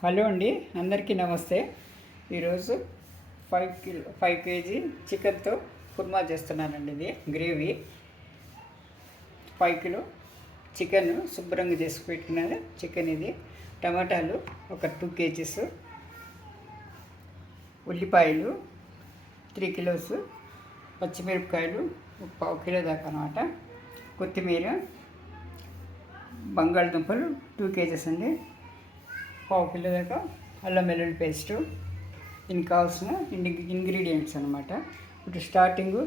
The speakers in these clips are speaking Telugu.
హలో అండి, అందరికీ నమస్తే. ఈరోజు 5 కేజీ చికెన్తో కుర్మా చేస్తున్నానండి. ఇది గ్రేవీ. 5 కిలో చికెన్ శుభ్రంగా చేసి పెట్టుకున్నాను. చికెన్ ఇది. టమాటాలు ఒక 2 కేజీస్, ఉల్లిపాయలు 3 కిలోస్, పచ్చిమిరపకాయలు ఒక 1/2 కిలో దాకా అన్నమాట, కొత్తిమీర, బంగాళదుంపలు 2 కేజీస్ అండి, 1/2 కిలో దాకా అల్లం వెల్లుల్లి పేస్టు. దీనికి కావాల్సిన ఇంగ్రీడియంట్స్ అనమాట. ఇప్పుడు స్టార్టింగు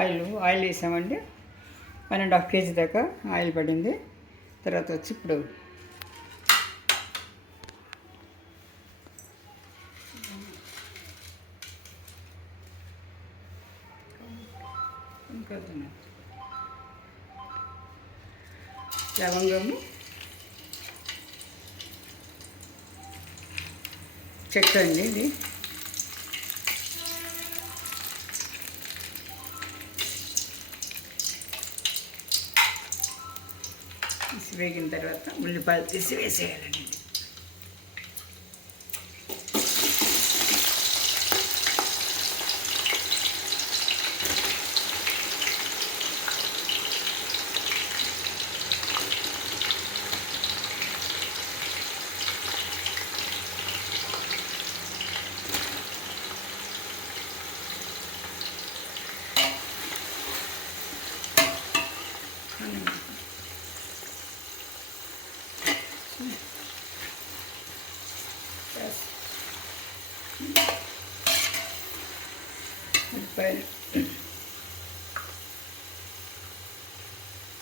ఆయిల్ వేసామండి. 1.5 కేజీ దాకా ఆయిల్ పడింది. తర్వాత వచ్చి ఇప్పుడు లవంగము, చెక్క అండి. ఇది వేగిన తర్వాత ఉల్లిపాయలు తీసి వేసేయాలండి.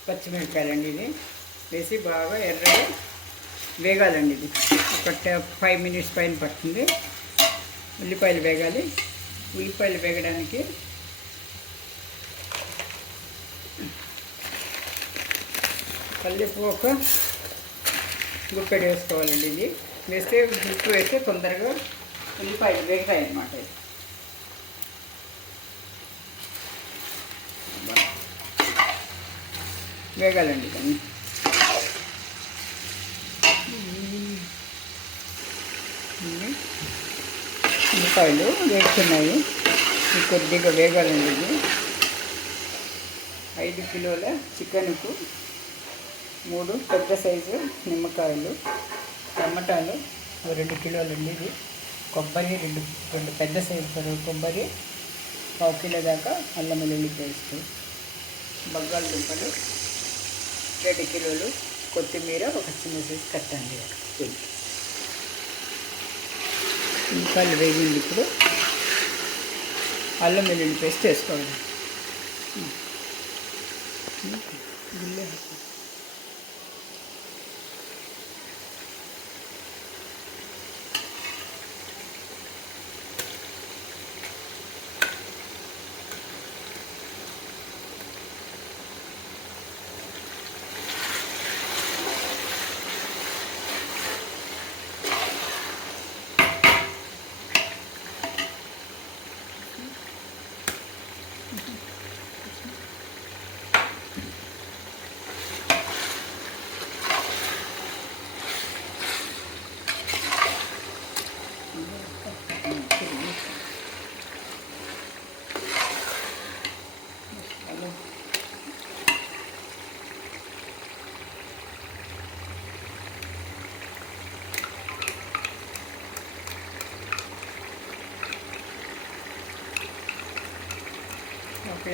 పచ్చిమిరపకాయలండి ఇది వేసి బాగా ఎర్రగా వేగాలండి. ఇది ఒక 5 మినిట్స్ పైన పడుతుంది. ఉల్లిపాయలు వేగాలి. ఉల్లిపాయలు వేగడానికి పల్లిపు ఒక గుప్పెడు వేసుకోవాలండి. ఇది వేస్తే ఉప్పు వేస్తే తొందరగా ఉల్లిపాయలు వేగుతాయి అన్నమాట. వేగాలండి దాన్ని. ఉల్లిపాయలు వేస్తున్నాయి. కొద్దిగా వేగాలండి. ఇది 5 కిలోల చికెన్కు 3 పెద్ద సైజు నిమ్మకాయలు, టమాటాలు 2 కిలోలండి. ఇది కొబ్బరి 2 పెద్ద సైజు కొబ్బరి, 1/2 కిలో దాకా అల్లం వెల్లుల్లి పేస్ట్, బంగాళదుంపలు 2 కిలోలు, కొత్తిమీర ఒక చిన్న సైజు కట్టండి. ఉల్లిపాయలు వేగింది. ఇప్పుడు అల్లం వెల్లుల్లి పేస్ట్ వేసుకోవాలి.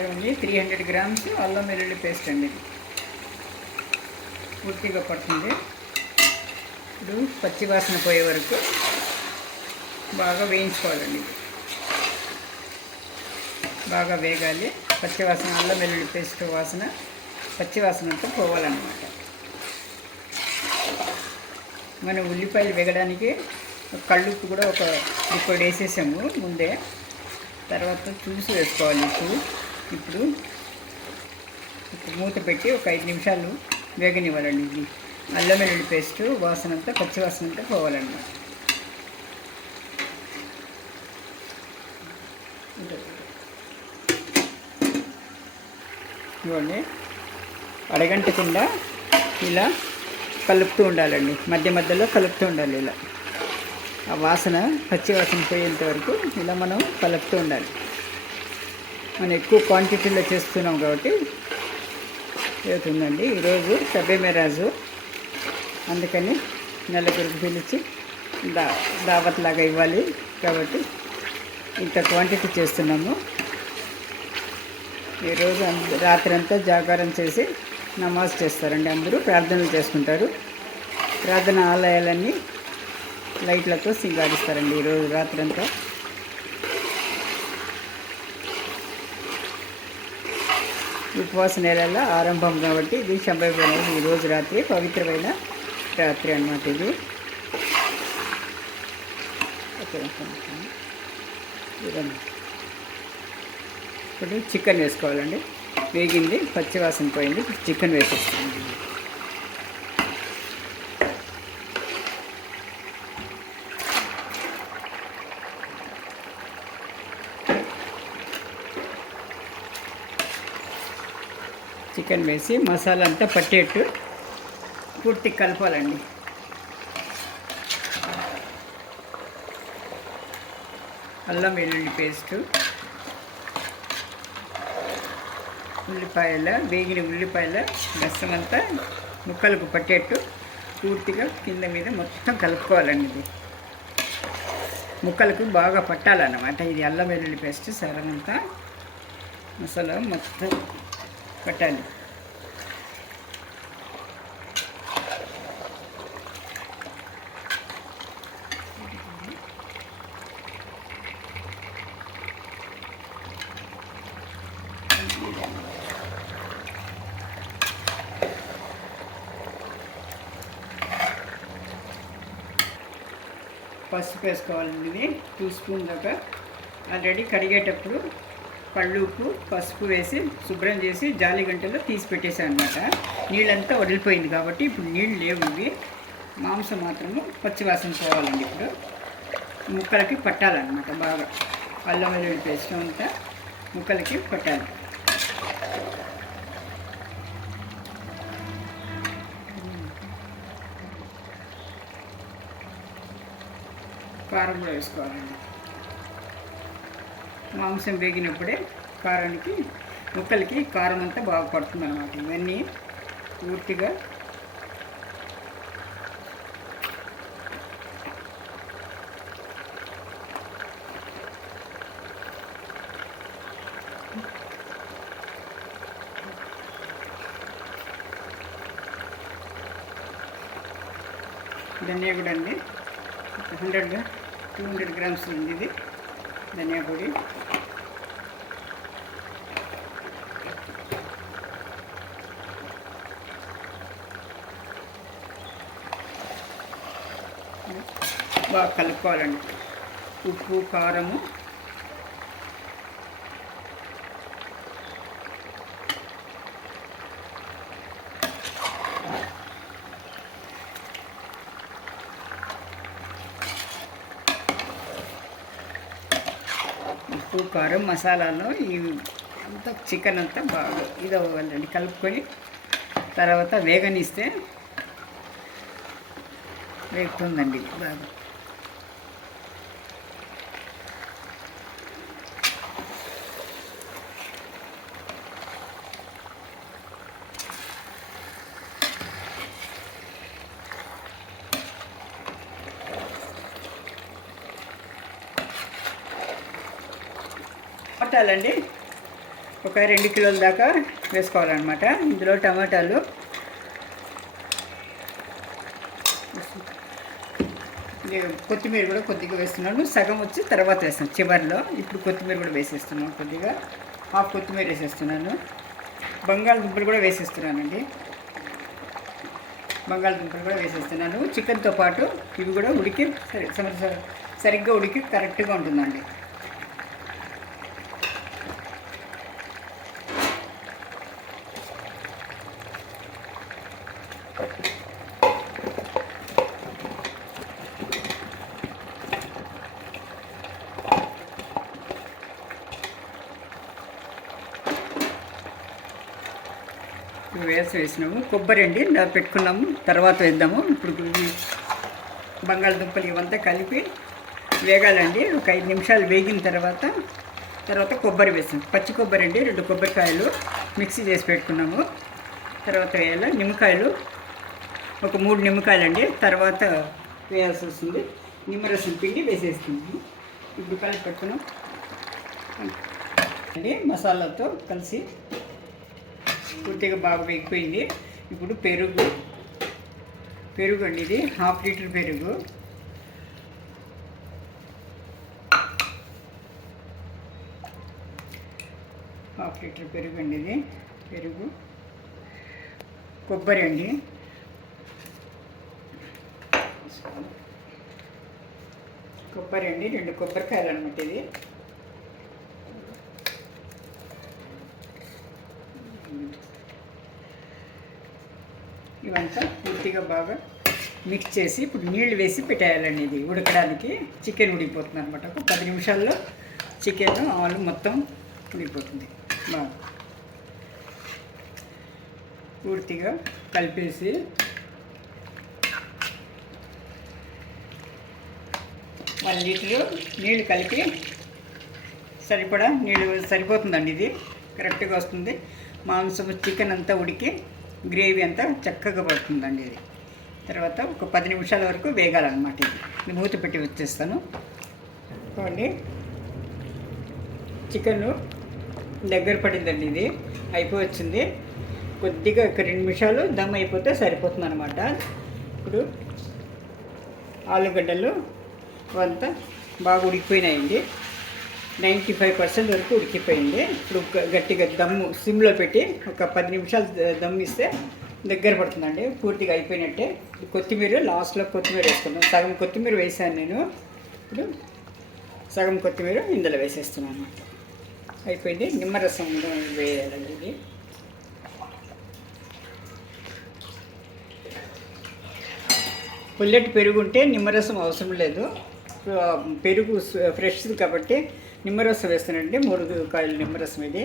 ఓన్లీ 300 గ్రామ్స్ అల్లం వెల్లుల్లి పేస్ట్ అండి. పూర్తిగా పడుతుంది. ఇప్పుడు పచ్చివాసన పోయే వరకు బాగా వేయించుకోవాలండి. బాగా వేగాలి. పచ్చివాసన, అల్లం వెల్లుల్లి పేస్ట్ వాసన, పచ్చివాసన అంతా పోవాలన్నమాట. మనం ఉల్లిపాయలు వేగడానికి కళ్ళుప్పు కూడా ఒక ఇప్పుడు వేసేసాము ముందే. తర్వాత చూసి వేసుకోవాలి. ఇప్పుడు మూత పెట్టి ఒక 5 నిమిషాలు వేగనివ్వాలండి. ఇది అల్లం వెల్లుల్లి పేస్ట్ వాసన అంతా, పచ్చి వాసన అంతా పోవాలన్నమాట. ఇవ్వండి, అరగంట కింద ఇలా కలుపుతూ ఉండాలండి, మధ్య మధ్యలో కలుపుతూ ఉండాలి. ఇలా ఆ వాసన, పచ్చి వాసన పోయేంత వరకు ఇలా మనం కలుపుతూ ఉండాలి. మనం ఎక్కువ క్వాంటిటీలో చేస్తున్నాం కాబట్టి అవుతుందండి. ఈరోజు షబే మెరాజు, అందుకని నలుగురికి పిలిచి దావత్ లాగా ఇవ్వాలి కాబట్టి ఇంత క్వాంటిటీ చేస్తున్నాము. ఈరోజు రాత్రి అంతా జాగారం చేసి నమాజ్ చేస్తారండి. అందరూ ప్రార్థనలు చేసుకుంటారు. ప్రార్థన ఆలయాలన్నీ లైట్లతో సింగారిస్తారండి ఈరోజు రాత్రి అంతా. ఉపవాస నెలల ఆరంభం కాబట్టి ఇది షబే మెరాజ్, ఈరోజు రాత్రి పవిత్రమైన రాత్రి అన్నమాట. ఇది ఇప్పుడు చికెన్ వేసుకోవాలండి. వేగింది, పచ్చివాసన పోయింది, చికెన్ వేసేస్తాం. చికెన్ వేసి మసాలా అంతా పట్టేట్టు పూర్తి కలపాలండి. అల్లం వెల్లుల్లి పేస్టు, ఉల్లిపాయల వేగిన ఉల్లిపాయల రసం అంతా ముక్కలకు పట్టేట్టు పూర్తిగా కింద మీద మొత్తం కలుపుకోవాలండి. ఇది ముక్కలకు బాగా పట్టాలన్నమాట. ఇది అల్లం వెల్లుల్లి పేస్ట్ సరంతా మసాలా మొత్తం పట్టాలి. పసుపు వేసుకోవాలండి. ఇది 2 స్పూన్ దాకా. ఆల్రెడీ కడిగేటప్పుడు కళ్ళు ఉప్పు పసుపు వేసి శుభ్రం చేసి జాలి గంటలో తీసి పెట్టేసాను అనమాట. నీళ్ళంతా వదిలిపోయింది కాబట్టి ఇప్పుడు నీళ్ళు లేవు. ఇవి మాంసం మాత్రము పచ్చివాసన పోవాలండి. ఇప్పుడు ముక్కలకి పట్టాలన్నమాట బాగా. అల్లం వెల్లుల్లి పేస్ట్ అంతా ముక్కలకి పట్టాలి. కారం కూడా వేసుకోవాలండి. మాంసం వేగినప్పుడే కారానికి ముక్కలకి కారం అంతా బాగా పడుతుంది అన్నమాట. ఇవన్నీ పూర్తిగా ధనియా కూడా అండి 200 గ్రామ్స్ ఉంది. ఇది ధనియా పొడి, బాగా కలుపుకోవాలండి. ఉప్పు కారము ఉప్పు కారం మసాలాలో ఈ అంతా చికెన్ అంతా బాగా ఇది అవ్వాలండి. కలుపుకొని తర్వాత వేగనిస్తే వేగుతుందండి బాగా. టమాటాలండి ఒక 2 కిలోల దాకా వేసుకోవాలన్నమాట. ఇందులో టమాటాలు కొత్తిమీర కూడా కొద్దిగా వేస్తున్నాను. సగం వచ్చి తర్వాత వేస్తాను చివరిలో. ఇప్పుడు కొత్తిమీర కూడా వేసేస్తున్నాను. కొద్దిగా హాఫ్ కొత్తిమీర వేసేస్తున్నాను. బంగాళదుంపలు కూడా వేసేస్తున్నానండి. బంగాళదుంపలు కూడా వేసేస్తున్నాను. చికెన్తో పాటు ఇవి కూడా ఉడికి సరిగ్గా ఉడికి కరెక్ట్గా ఉంటుందండి. వేసినాము. కొబ్బరి అండి పెట్టుకున్నాము, తర్వాత వేద్దాము. ఇప్పుడు బంగాళదుంపలు ఇవంతా కలిపి వేగాలండి. ఒక 5 నిమిషాలు వేగిన తర్వాత కొబ్బరి వేసాం. పచ్చి కొబ్బరి అండి, 2 కొబ్బరికాయలు మిక్సీ చేసి పెట్టుకున్నాము. తర్వాత వేయాలి నిమ్మకాయలు, ఒక 3 నిమ్మకాయలు అండి. తర్వాత వేయాల్సి వస్తుంది. నిమ్మరసం పిండి వేసేస్తున్నాము. ఇప్పుడు కలిపి పెట్టుకున్నాం అండి. మసాలాతో కలిసి పూర్తిగా బాగా వేగిపోయింది. ఇప్పుడు పెరుగు అండి, ఇది 1/2 లీటర్ పెరుగు. పెరుగు అండి, ఇది పెరుగు. కొబ్బరి అండి, కొబ్బరి అండి, 2 కొబ్బరికాయలు అనమాట ఇది. ఇవంతా పూర్తిగా బాగా మిక్స్ చేసి ఇప్పుడు నీళ్లు వేసి పెట్టేయాలండి. ఇది ఉడకడానికి చికెన్ ఉడికిపోతుంది అనమాట. ఒక 10 నిమిషాల్లో చికెన్ ఆలు మొత్తం ఉడికిపోతుంది. బాగా పూర్తిగా కలిపేసి వన్ లీటరు నీళ్ళు కలిపి సరిపడా నీళ్ళు సరిపోతుందండి. ఇది కరెక్ట్గా వస్తుంది. మాంసం చికెన్ అంతా ఉడికి గ్రేవీ అంతా చక్కగా పడుతుందండి. ఇది తర్వాత ఒక 10 నిమిషాల వరకు వేగాలన్నమాట. ఇది మూత పెట్టి వచ్చేస్తాను. చూడండి, చికెన్ దగ్గర పడిందండి. ఇది అయిపోవచ్చింది. కొద్దిగా ఒక 2 నిమిషాలు దమ్ అయిపోతే సరిపోతుంది అనమాట. ఇప్పుడు ఆలుగడ్డలు అంతా బాగా ఉడికిపోయినాయండి. 95% వరకు ఉడికిపోయింది. ఇప్పుడు గట్టిగా దమ్ము సిమ్లో పెట్టి ఒక 10 నిమిషాలు దమ్ ఇస్తే దగ్గర పడుతుందండి. పూర్తిగా అయిపోయినట్టే. కొత్తిమీర లాస్ట్లో కొత్తిమీర వేసుకున్నాను. సగం కొత్తిమీర వేసాను నేను. ఇప్పుడు సగం కొత్తిమీర ఇందులో వేసేస్తున్నాను అనమాట. అయిపోయింది. నిమ్మరసం వేయాలండి. ఇది పుల్లటి పెరుగు ఉంటే నిమ్మరసం అవసరం లేదు. పెరుగు ఫ్రెష్ది కాబట్టి నిమ్మరసం వేస్తానండి. 3 కాయలు నిమ్మరసం. ఇది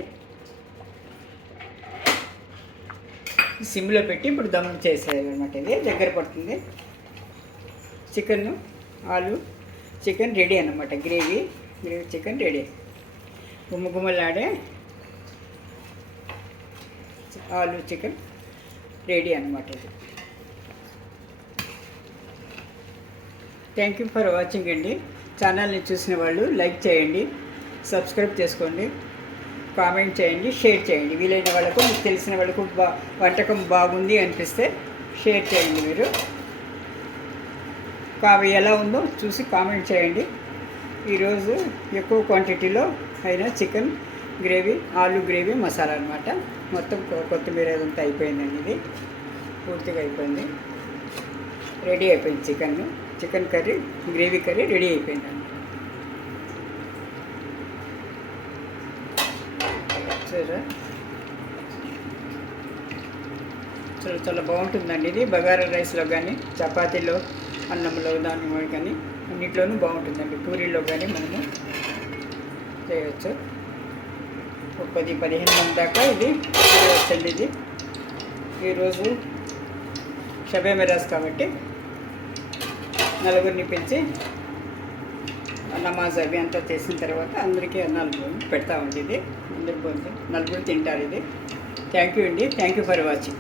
సిమ్లో పెట్టి ఇప్పుడు దమ్ చేసేయాలన్నమాట. ఇది దగ్గర పడుతుంది. చికెన్ రెడీ అన్నమాట. Gravy chicken ready. గుమ్మగుమ్మలాడే ఆలు చికెన్ రెడీ అన్నమాట. ఇది థ్యాంక్ యూ ఫర్ వాచింగ్ అండి. ఛానల్ని చూసిన వాళ్ళు లైక్ చేయండి, సబ్స్క్రైబ్ చేసుకోండి, కామెంట్ చేయండి, షేర్ చేయండి. వీలైన వాళ్ళకు, మీకు తెలిసిన వాళ్ళకు వంటకం బాగుంది అనిపిస్తే షేర్ చేయండి. మీరు ఎలా ఉందో చూసి కామెంట్ చేయండి. ఈరోజు ఎక్కువ క్వాంటిటీలో అయిన చికెన్ గ్రేవీ, ఆలు గ్రేవీ మసాలా అనమాట. మొత్తం కొత్తిమీర అదంతా అయిపోయిందండి. ఇది పూర్తిగా అయిపోయింది. రెడీ అయిపోయింది. Chicken curry, gravy curry ready అయిపోయిందండి. సరే, చాలా బాగుంటుందండి. ఇది బగారా రైస్లో కానీ, చపాతీలో, అన్నంలో, దాని కానీ అన్నింటిలోనూ బాగుంటుందండి. పూరీలో కానీ మనము చేయవచ్చు. ఒక 10-15 మంది దాకా ఇది చేయవచ్చండి. ఇది ఈరోజు షబే మెరాజ్ కాబట్టి 4గురిని పెంచి నమాజ్ అవి అంతా చేసిన తర్వాత అందరికీ అన్నాలు పెడతామండి. ఇది అందరు 4గురు తింటారు. ఇది థ్యాంక్ యూ అండి. Thank you for watching.